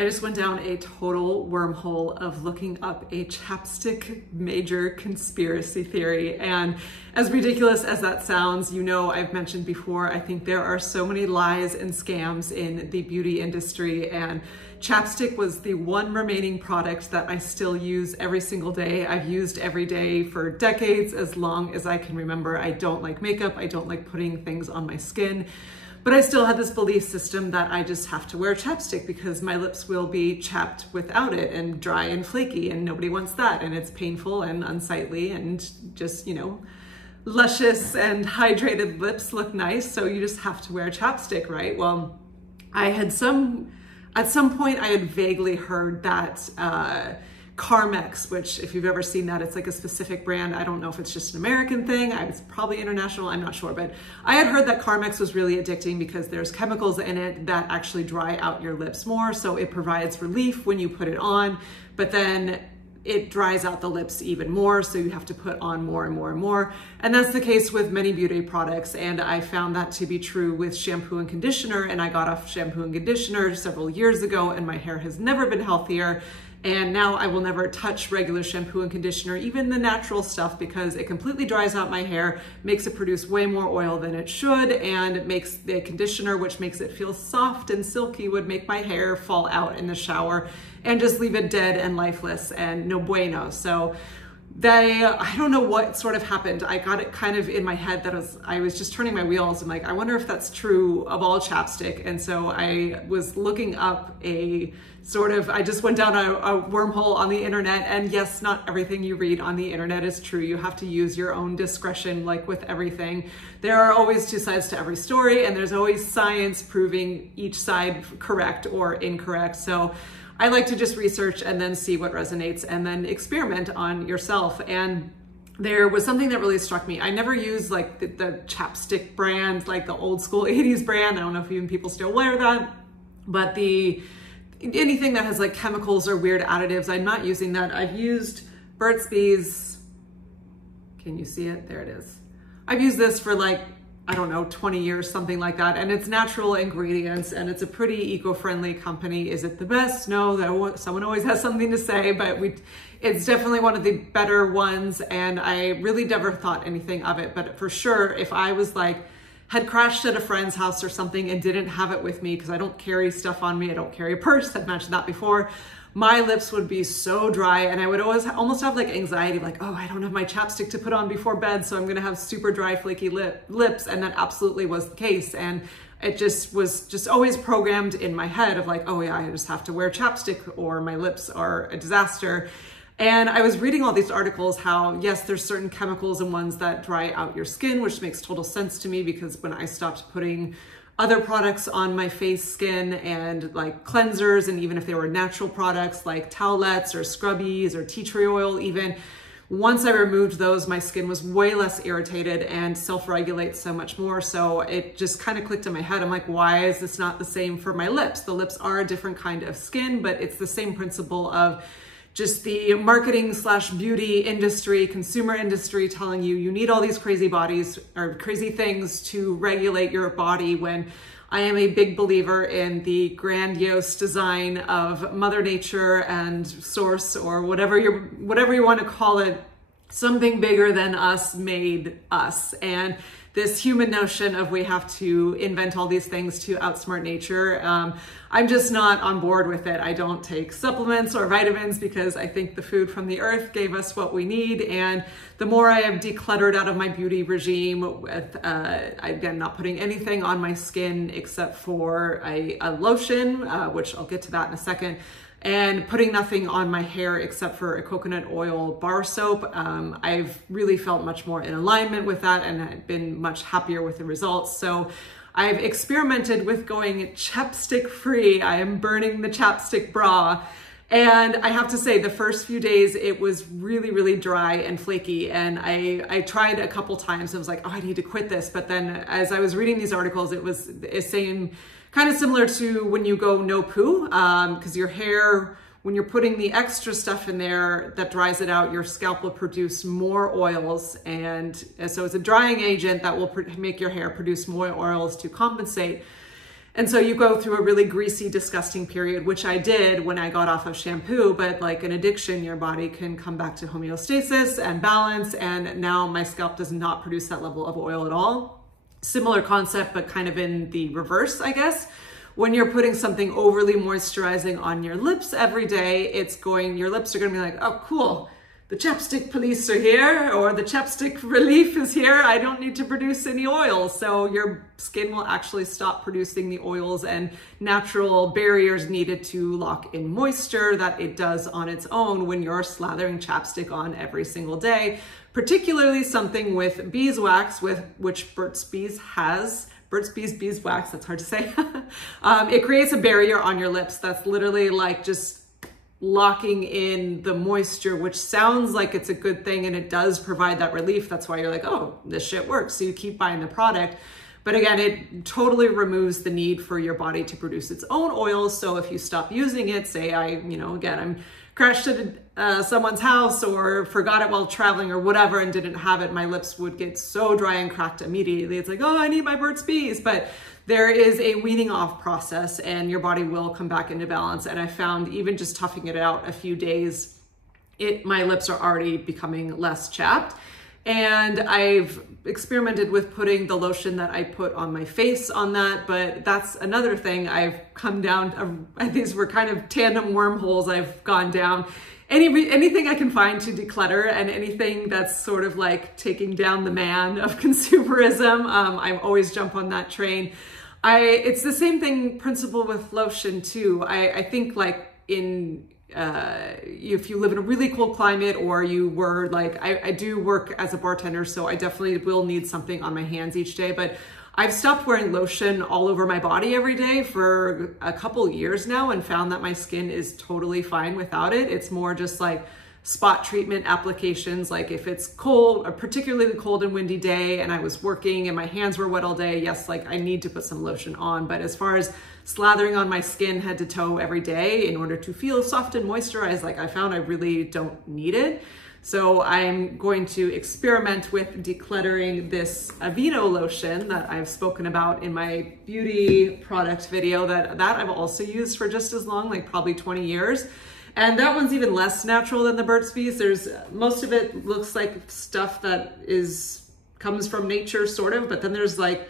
I just went down a total wormhole of looking up a chapstick major conspiracy theory. And as ridiculous as that sounds, you know, I've mentioned before, I think there are so many lies and scams in the beauty industry, and chapstick was the one remaining product that I still use every single day. I've used every day for decades, as long as I can remember. I don't like makeup. I don't like putting things on my skin. But I still had this belief system that I just have to wear chapstick because my lips will be chapped without it and dry and flaky, and nobody wants that. And it's painful and unsightly, and just, you know, luscious and hydrated lips look nice. So you just have to wear chapstick, right? Well, at some point I had vaguely heard that Carmex, which if you've ever seen that, it's like a specific brand. I don't know if it's just an American thing. It's probably international, I'm not sure. But I had heard that Carmex was really addicting because there's chemicals in it that actually dry out your lips more. So it provides relief when you put it on, but then it dries out the lips even more. So you have to put on more and more and more. And that's the case with many beauty products. And I found that to be true with shampoo and conditioner. And I got off shampoo and conditioner several years ago, and my hair has never been healthier. And now I will never touch regular shampoo and conditioner, even the natural stuff, because it completely dries out my hair, makes it produce way more oil than it should, and it makes the conditioner, which makes it feel soft and silky, would make my hair fall out in the shower and just leave it dead and lifeless and no bueno. So I don't know what sort of happened. I got it kind of in my head that I was just turning my wheels and like, I wonder if that's true of all chapstick. And so I was looking up I just went down a wormhole on the internet, and yes, not everything you read on the internet is true. You have to use your own discretion, like with everything. There are always two sides to every story, and there's always science proving each side correct or incorrect. So I like to just research and then see what resonates and then experiment on yourself. And there was something that really struck me. I never used like the chapstick brand, like the old school 80s brand. I don't know if even people still wear that, but anything that has like chemicals or weird additives, I'm not using that. I've used Burt's Bees. Can you see it? There it is. I've used this for like, I don't know, 20 years, something like that. And it's natural ingredients, and it's a pretty eco-friendly company. Is it the best? No, someone always has something to say, but it's definitely one of the better ones. And I really never thought anything of it. But for sure, if I was like, had crashed at a friend's house or something and didn't have it with me, because I don't carry stuff on me, I don't carry a purse, I've mentioned that before, my lips would be so dry, and I would almost have like anxiety, like, oh, I don't have my chapstick to put on before bed, so I'm gonna have super dry, flaky lips, and that absolutely was the case. And it just was always programmed in my head of like, oh yeah, I just have to wear chapstick or my lips are a disaster. And I was reading all these articles how, yes, there's certain chemicals and ones that dry out your skin, which makes total sense to me, because when I stopped putting other products on my face, skin, and like cleansers, and even if they were natural products like towelettes or scrubbies or tea tree oil even, once I removed those, my skin was way less irritated and self-regulates so much more. So it just kind of clicked in my head. I'm like, why is this not the same for my lips? The lips are a different kind of skin, but it's the same principle of just the marketing / beauty industry, consumer industry telling you you need all these crazy bodies or crazy things to regulate your body, when I am a big believer in the grandiose design of Mother Nature and Source, or whatever you want to call it. Something bigger than us made us. And this human notion of we have to invent all these things to outsmart nature, I'm just not on board with it. I don't take supplements or vitamins because I think the food from the earth gave us what we need. And the more I have decluttered out of my beauty regime with, again, not putting anything on my skin except for a lotion, which I'll get to that in a second, and putting nothing on my hair except for a coconut oil bar soap, I've really felt much more in alignment with that, and I've been much happier with the results. So I've experimented with going chapstick free. I am burning the chapstick bra. And I have to say, the first few days, it was really, really dry and flaky. And I tried a couple times. I was like, oh, I need to quit this. But then as I was reading these articles, it was saying kind of similar to when you go no poo, because your hair, when you're putting the extra stuff in there that dries it out, your scalp will produce more oils. And so it's a drying agent that will make your hair produce more oils to compensate. And so you go through a really greasy, disgusting period, which I did when I got off of shampoo, but like an addiction, your body can come back to homeostasis and balance. And now my scalp does not produce that level of oil at all. Similar concept, but kind of in the reverse, I guess. When you're putting something overly moisturizing on your lips every day, your lips are gonna be like, oh, cool. The chapstick police are here, or the chapstick relief is here. I don't need to produce any oil. So your skin will actually stop producing the oils and natural barriers needed to lock in moisture that it does on its own when you're slathering chapstick on every single day, particularly something with beeswax, which Burt's Bees has. Burt's Bees beeswax, that's hard to say. It creates a barrier on your lips that's literally like just locking in the moisture, which sounds like it's a good thing, and it does provide that relief. That's why you're like, oh, this shit works. So you keep buying the product. But again, it totally removes the need for your body to produce its own oils. So if you stop using it, say I'm crashed at someone's house or forgot it while traveling or whatever and didn't have it, my lips would get so dry and cracked immediately. It's like, oh, I need my Burt's Bees. But there is a weaning off process and your body will come back into balance. And I found even just toughing it out a few days, my lips are already becoming less chapped. And I've experimented with putting the lotion that I put on my face on that, but that's another thing I've come down. These were kind of tandem wormholes I've gone down. Anything I can find to declutter and anything that's sort of like taking down the man of consumerism, I always jump on that train. It's the same principle with lotion too. I think like if you live in a really cold climate, or you were like, I do work as a bartender, so I definitely will need something on my hands each day, but I've stopped wearing lotion all over my body every day for a couple years now and found that my skin is totally fine without it. It's more just like spot treatment applications. Like if it's cold, a particularly cold and windy day and I was working and my hands were wet all day, yes, like I need to put some lotion on. But as far as slathering on my skin head to toe every day in order to feel soft and moisturized, like I found I really don't need it. So I'm going to experiment with decluttering this Aveeno lotion that I've spoken about in my beauty product video that I've also used for just as long, like probably 20 years. And that one's even less natural than the Burt's Bees. Most of it looks like stuff that comes from nature sort of, but then there's like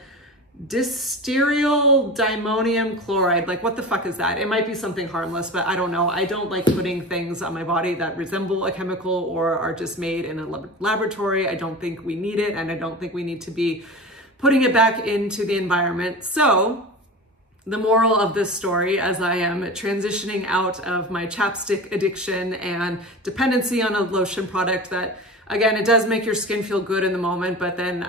distyryl dimonium chloride. Like what the fuck is that? It might be something harmless, but I don't know. I don't like putting things on my body that resemble a chemical or are just made in a laboratory. I don't think we need it, and I don't think we need to be putting it back into the environment. So the moral of this story, as I am transitioning out of my chapstick addiction and dependency on a lotion product that, again, it does make your skin feel good in the moment, but then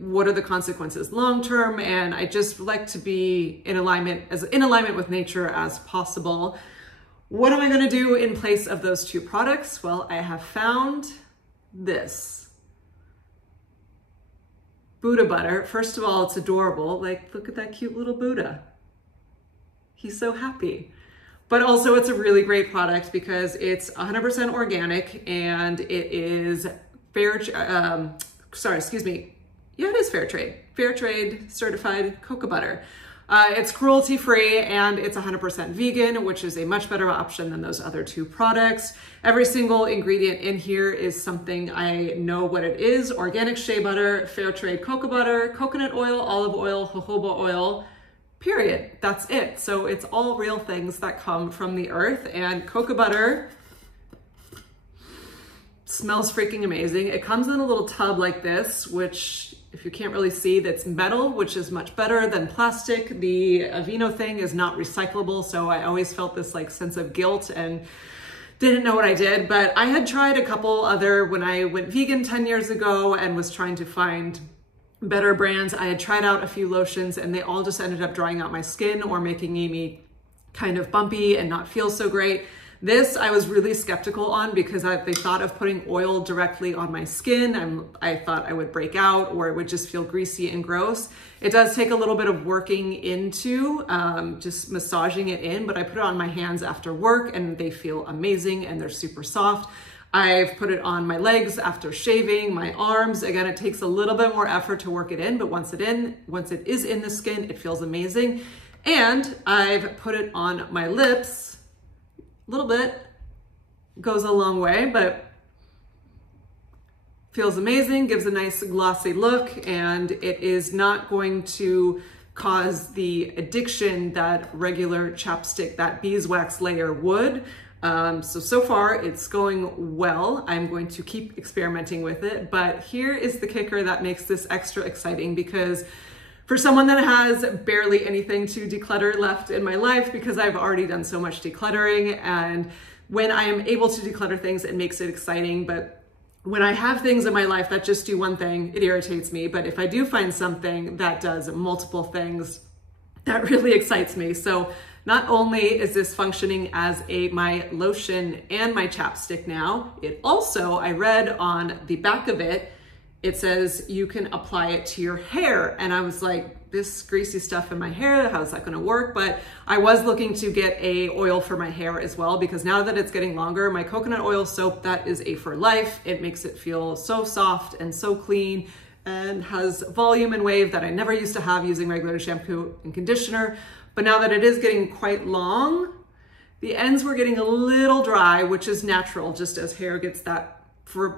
what are the consequences long-term? And I just like to be in alignment with nature as possible. What am I gonna do in place of those two products? Well, I have found this. Buddha butter. First of all, it's adorable. Like, look at that cute little Buddha. He's so happy. But also it's a really great product because it's 100% organic and it is fair trade certified cocoa butter. It's cruelty-free and it's 100% vegan, which is a much better option than those other two products. Every single ingredient in here is something I know what it is: organic shea butter, fair trade cocoa butter, coconut oil, olive oil, jojoba oil, period. That's it. So it's all real things that come from the earth, and cocoa butter smells freaking amazing. It comes in a little tub like this, which, if you can't really see, that's metal, which is much better than plastic. The Aveeno thing is not recyclable, so I always felt this like sense of guilt and didn't know what I did. But I had tried a couple other, when I went vegan 10 years ago and was trying to find better brands, I had tried out a few lotions and they all just ended up drying out my skin or making me kind of bumpy and not feel so great. This I was really skeptical on because they thought of putting oil directly on my skin. I thought I would break out or it would just feel greasy and gross. It does take a little bit of working into just massaging it in, but I put it on my hands after work and they feel amazing and they're super soft. I've put it on my legs after shaving, my arms. Again, it takes a little bit more effort to work it in, but once it is in the skin, it feels amazing. And I've put it on my lips. A little bit goes a long way, but feels amazing, gives a nice glossy look, and it is not going to cause the addiction that regular chapstick, that beeswax layer would. So far it's going well. I'm going to keep experimenting with it, but here is the kicker that makes this extra exciting, because for someone that has barely anything to declutter left in my life, because I've already done so much decluttering, and when I am able to declutter things, it makes it exciting. But when I have things in my life that just do one thing, it irritates me. But if I do find something that does multiple things, that really excites me. So not only is this functioning as my lotion and my chapstick now, it also, I read on the back of it, it says you can apply it to your hair. And I was like, this greasy stuff in my hair, how's that gonna work? But I was looking to get a oil for my hair as well, because now that it's getting longer, my coconut oil soap, that is a for life. It makes it feel so soft and so clean, and has volume and wave that I never used to have using regular shampoo and conditioner. But now that it is getting quite long, the ends were getting a little dry, which is natural just as hair gets that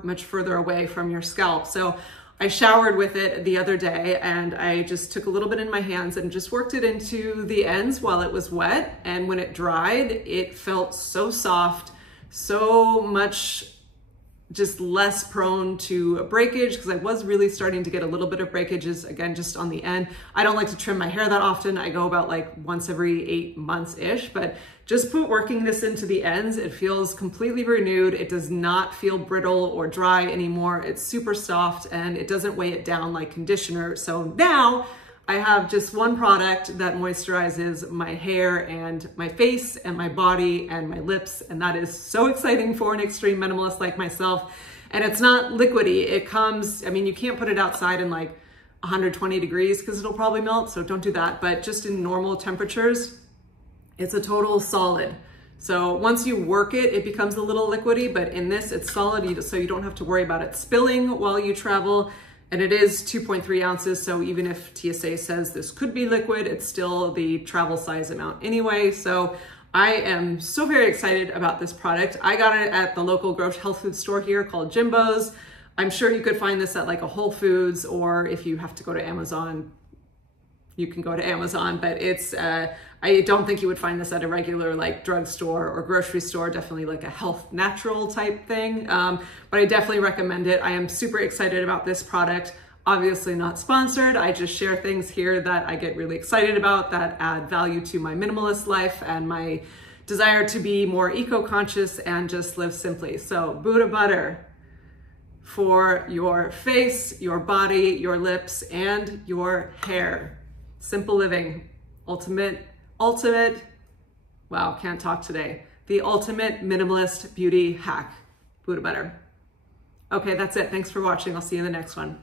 much further away from your scalp. So I showered with it the other day, and I just took a little bit in my hands and just worked it into the ends while it was wet. And when it dried, it felt so soft, so much just less prone to breakage, because I was really starting to get a little bit of breakages, again, just on the end. I don't like to trim my hair that often. I go about like once every 8 months-ish, but just working this into the ends, it feels completely renewed. It does not feel brittle or dry anymore. It's super soft, and it doesn't weigh it down like conditioner. So now I have just one product that moisturizes my hair and my face and my body and my lips, and that is so exciting for an extreme minimalist like myself. And it's not liquidy. It comes, I mean, you can't put it outside in like 120 degrees because it'll probably melt, so don't do that. But just in normal temperatures, it's a total solid. So once you work it, it becomes a little liquidy, but in this, it's solid, so you don't have to worry about it spilling while you travel. And it is 2.3 ounces, so even if TSA says this could be liquid, it's still the travel size amount anyway. So I am so very excited about this product. I got it at the local health food store here called Jimbo's. I'm sure you could find this at like a Whole Foods, or if you have to go to Amazon, you can go to Amazon, but it's, I don't think you would find this at a regular like drugstore or grocery store, definitely like a health natural type thing. But I definitely recommend it. I am super excited about this product. Obviously not sponsored. I just share things here that I get really excited about, that add value to my minimalist life and my desire to be more eco-conscious and just live simply. So Buddha butter for your face, your body, your lips, and your hair. Simple living, ultimate, wow, can't talk today. The ultimate minimalist beauty hack, Buddha butter. Okay, that's it. Thanks for watching. I'll see you in the next one.